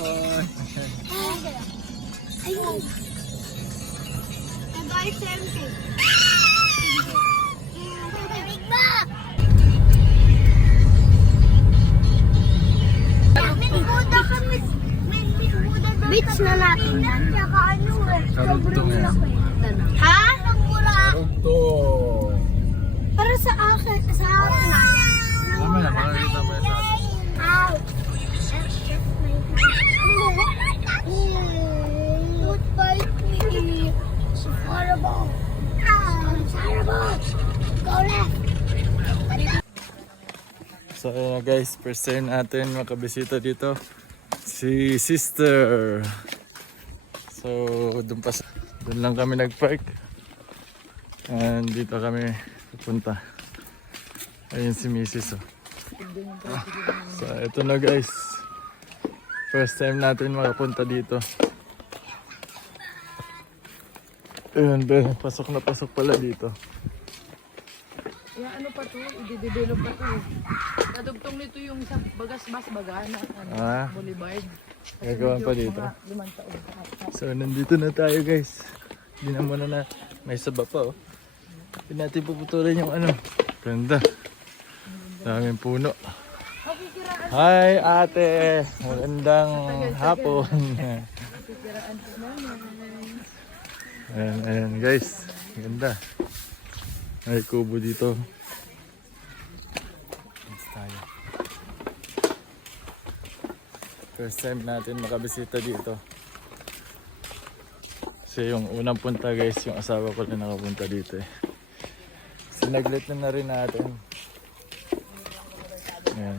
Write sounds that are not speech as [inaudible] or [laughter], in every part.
boy. Ay, Nag-ayos sa MK. Big ba? May Buda kami. May may Buda daw Beach na natin. Tsaka ano eh. Karugtong yan. Ha? Karugtong. Para sa akin. Sa akin. Tama na, makakita mo yan sa atin. Ouch. That's just my So ayun na guys, first time natin makabisita dito. Si sister. So doon pa doon lang kami nag-park. And dito kami pupunta. Ayun si Mrs. Oh. So ito na guys. First time natin makapunta dito. Ayun, pasok na pasok pala dito. Yung ano pa to, i-develop pa to. eh. Nadugtong nito yung sa bagas-bas bagana, ano, Ah. Boulevard. Gagawan pa dito. Mga limang taon. So, nandito na tayo guys. Hindi na muna na. May saba pa oh. Hindi natin puputulin yung ano. Ganda. Daming puno. Hi ate! Magandang hapon. Ayan, ayan guys. Ganda. May kubo dito. Let's tayo. First time natin makabisita dito. Kasi yung unang punta guys, yung asawa ko na nakapunta dito eh. Sinaglit na na rin natin. Ayan.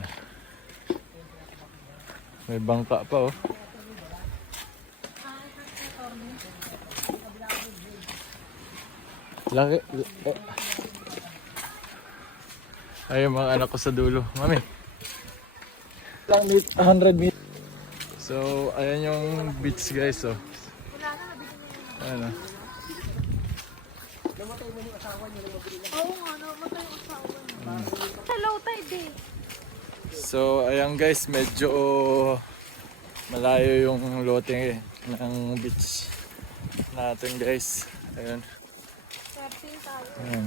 May bangka pa oh. Laki. Oh. Ay, mga anak ko sa dulo. Mami. Lang meet, 100 meet. So, ayan yung beach guys, oh. Ayan, oh. Oo nga, namatay ang asawa niya. Sa low tide eh. So, ayan guys, medyo malayo yung lote ng beach natin guys. Ayan. 13 tayo. Ayan.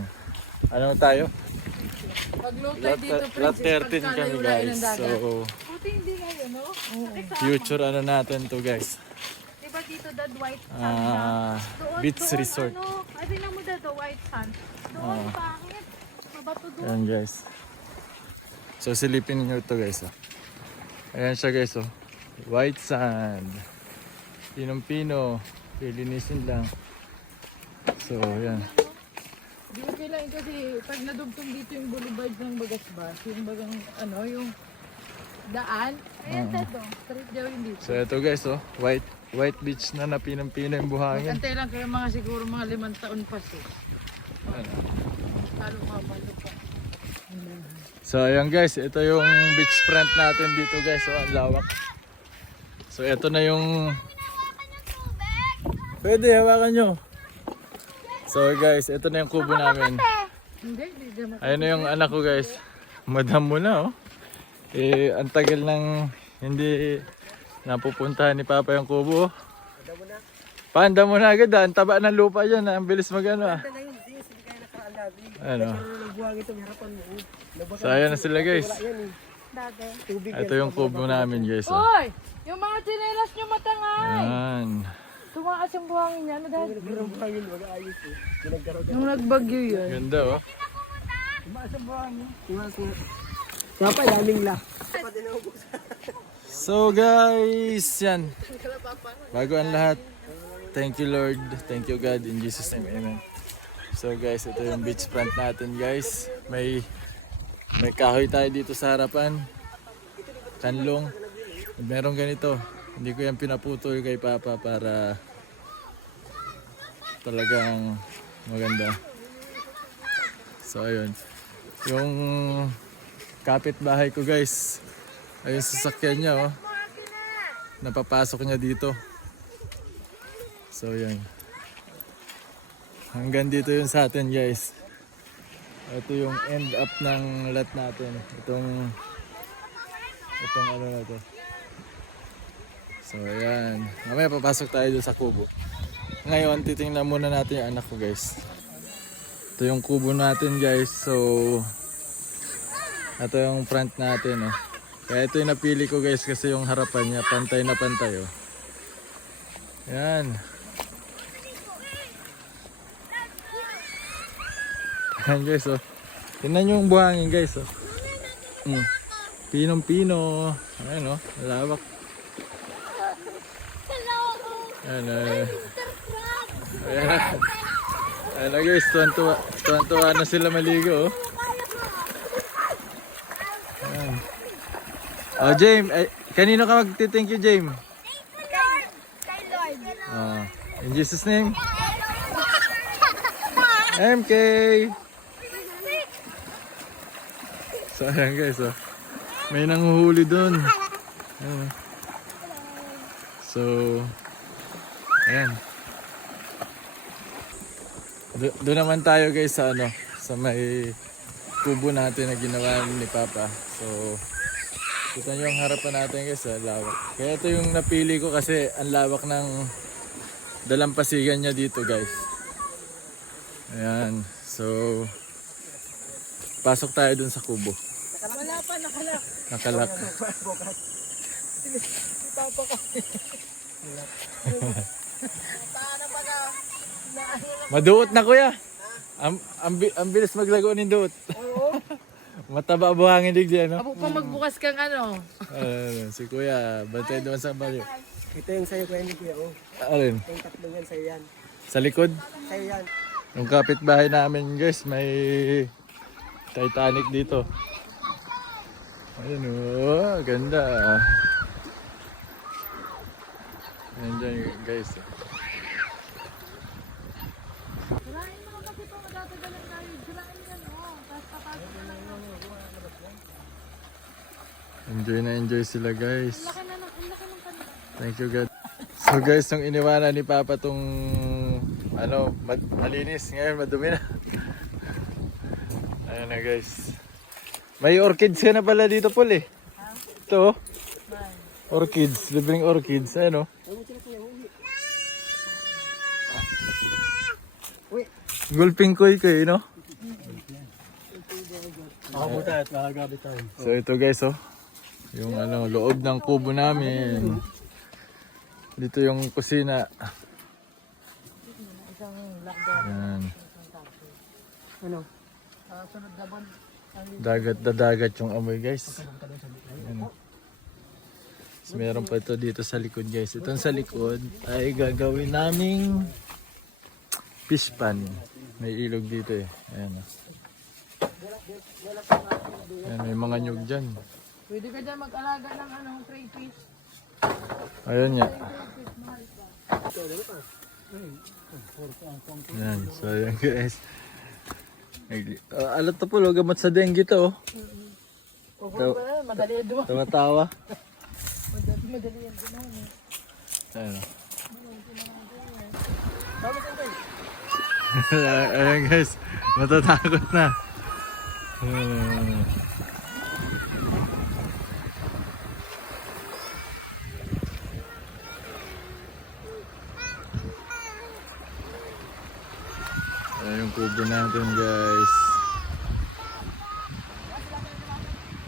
Ano tayo? Lot, lot princess, 13 kami guys. So, Buti hindi ngayon, no? future ano natin to guys. Diba dito the white sand Ah, Doon, beach doon, resort. Ano, ay, tingnan mo the, white sand. Doon, Ah. pangit. Mabato doon. Ayan guys. So silipin niyo to guys. Oh. Ayan siya guys. Oh. White sand. Pinong-pino. Pilinisin lang. So ayan. Di ko kailangan kasi pag nadugtong dito yung boulevard ng bagas-bas, yung bagang ano, yung daan, Ayan. Ted, oh. street daw yung dito. So ito guys. Oh. White white beach na na pinong-pino yung buhangin. Antay lang kayo mga siguro mga limang taon pa siya. Ayan. Talo mamalo pa. So ayan guys. Ito yung beach front natin dito guys. Oh, ang lawak. So ito na yung Pwede, hawakan nyo. So guys, ito na yung kubo namin. Ayun na yung anak ko guys. Madam mo na oh. Eh, ang tagal nang hindi napupuntahan ni Papa yung kubo. Panda mo na agad ah. Ang taba ng lupa dyan ah. Ang bilis magano ah. Ano. So ayan na sila guys. Dati. Ito yung kubo namin guys. Oh. Hoy! Yung mga chinelas nyo matangay! Ayan. Tumaas yung buhangin niya. Ano dahil? Nung nagbagyo yun. Ganda oh. Dapat daming la. So guys, yan. Bago ang lahat, thank you Lord, thank you God, in Jesus name, Amen. So guys, ito yung beach front natin guys. May may kahoy tayo dito sa harapan. Kanlong. Merong ganito. Hindi ko yan pinaputol kay Papa para talagang maganda. So ayun. Yung kapitbahay ko guys, ayun sasakyan niya oh. Napapasok niya dito. So yan. Hanggang dito yun sa atin guys. Ito yung end up ng lot natin. Itong itong ano na to. So ayan. Mamaya papasok tayo doon sa kubo. Ngayon, titingnan muna natin yung anak ko guys. Ito yung kubo natin guys. So, ito yung front natin oh. Kaya ito yung napili ko guys kasi yung harapan niya pantay na pantay oh. Yan. Yan guys oh. Tingnan yung buhangin guys oh. Mm. Pinong-pino. Ayan oh, lawak. Ayan. Crab! ayan. Ayan guys, tuwan-tuwa, tuwan-tuwa na sila maligo oh. Ayan. Oh, James, eh, kanino ka magti-thank you, James? Kay Lord! Ah, in Jesus name. MK. So ayan guys, oh. May nanguhuli doon. Ayan. oh. So, ayan. Do- doon naman tayo guys sa ano, sa may kubo natin na ginawa ni Papa. So, kita nyo ang harapan natin guys, ah, lawak. Kaya ito yung napili ko kasi ang lawak ng dalampasigan niya dito guys. Ayan. So, pasok tayo dun sa kubo. Wala pa nakalak. Nakalak. [laughs] Paano pa? [laughs] Maduot na kuya. Ang, ang, ang bilis maglago ng duot. Oo. [laughs] Mataba buhangin digdi ano? Abo pa magbukas kang ano. Ayan, si kuya, bantay doon sa bali. Ito yung sa'yo kuya ni kuya. Oh. Alin? Yung tatlo yan sa'yo yan. Sa likod. Sa'yo yan. Yung kapitbahay namin guys, may Titanic dito. Ayun oh, ganda. Ayan dyan guys. Sirain mo kasi pa magtatagalan tayo. Sirain yan oh. Tapos papasok na lang. Enjoy na enjoy sila guys. Thank you God. So guys, nung iniwanan ni Papa tong ano, malinis, ngayon madumi na. Ayan na guys. May orchids ka na pala dito Paul eh. Ito oh. Orchids, libreng orchids. Ayan oh. Gulping koy koy, no? Makabuta at makagabit tayo. So ito guys oh. Yung ano, loob ng kubo namin. Dito yung kusina. Yan. Ano? Dagat na dagat yung amoy guys. Ayan. So, meron pa ito dito sa likod guys. Itong sa likod ay gagawin naming fish pan. May ilog dito eh. Ayan. oh. Ayan, may mga nyug dyan. Pwede ka dyan mag-alaga ng ano, crayfish. Ayun nga. Ayan, so ayan guys. Uh, alat na po, gamot sa dengue to. oh. Na, madali yan doon. Tumatawa. Madali, yan doon. Ayan. Ayan guys, natatakot na. Hmm. Ayan yung kubo natin guys.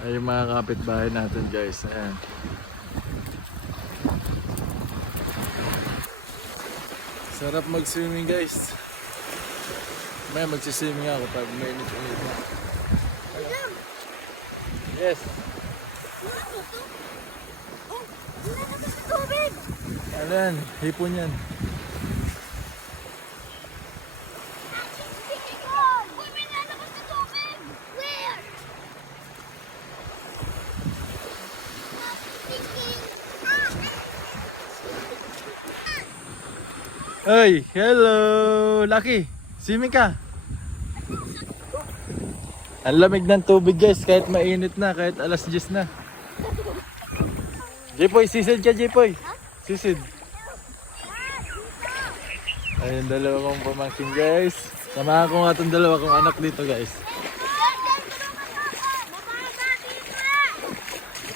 Ayan yung mga kapitbahay natin guys. Ayan. Sarap mag-swimming guys. May mag-swimming ako pag may init-init na. Yes. Oh! Ano yan? Hipon yan. Ay, hello! Lucky! Swimming ka! Ang lamig ng tubig guys, kahit mainit na, kahit alas 10 na. Jipoy, sisid ka Jipoy! Sisid! Ayun, dalawa kong pamangkin guys. Samahan ko nga itong dalawa kong anak dito guys.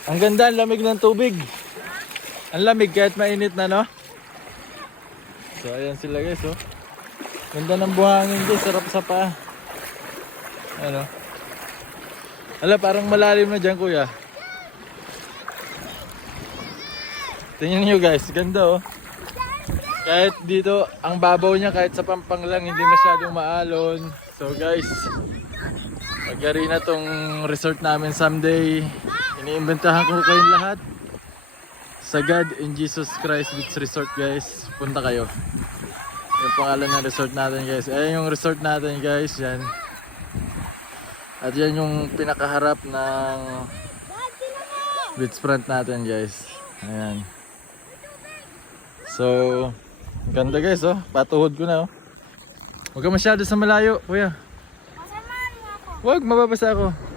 Ang ganda, ang lamig ng tubig. Ang lamig kahit mainit na, no? So, ayan sila guys, oh. Ganda ng buhangin guys, sarap sa paa. Ano? Ala, parang malalim na dyan, kuya. Tingnan nyo guys, ganda oh. Kahit dito, ang babaw niya kahit sa pampang lang, hindi masyadong maalon. So guys, Magari na tong resort namin someday. Iniimbentahan ko kayong lahat. Sa God in Jesus Christ Beach Resort guys. Punta kayo. Yung pangalan ng resort natin guys. Ayan yung resort natin guys. Yan. At yan yung pinakaharap ng beachfront natin guys. Ayan. So, ganda guys oh. Patuhod ko na oh. Huwag ka masyado sa malayo, kuya. Mo ako. Wag, mababasa ako.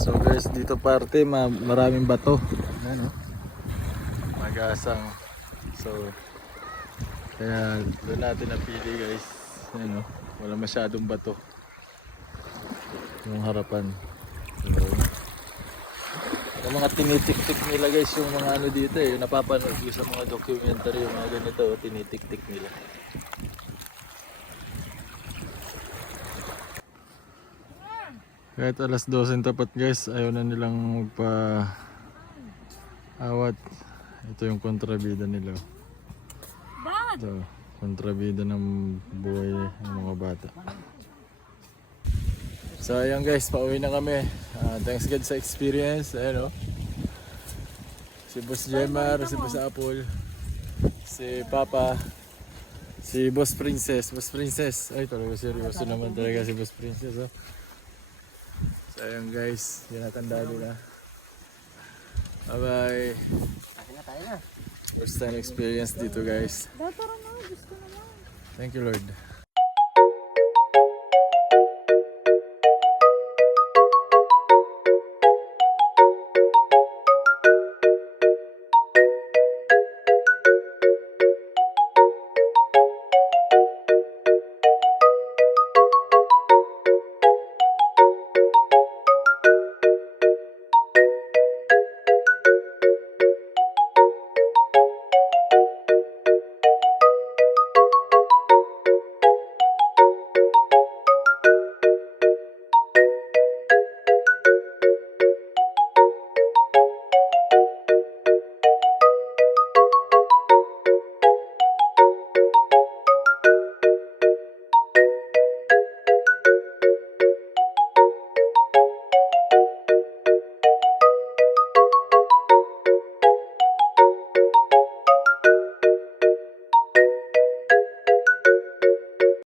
So guys, dito parte ma maraming bato. Ano? Magasang. So kaya doon natin napili guys. Ano? Wala masyadong bato. Yung harapan. So, yung mga tinitik-tik nila guys yung mga ano dito eh. Napapanood ko sa mga documentary yung mga ganito. oh, Tinitik-tik nila. Kahit alas 12 tapat guys, ayaw na nilang magpa awat. Ito yung kontrabida nila. Ito, kontrabida ng buhay ng mga bata. So ayan guys, pauwi na kami. Ah, thanks God sa experience. Ayan o. Si Boss Jemar, si Boss Apple, si Papa, si Boss Princess. Boss Princess. Ay talaga seryoso naman talaga si Boss Princess. Oh. So ayan guys, yan natanda nila. Bye bye. First time experience dito guys. Thank you Lord.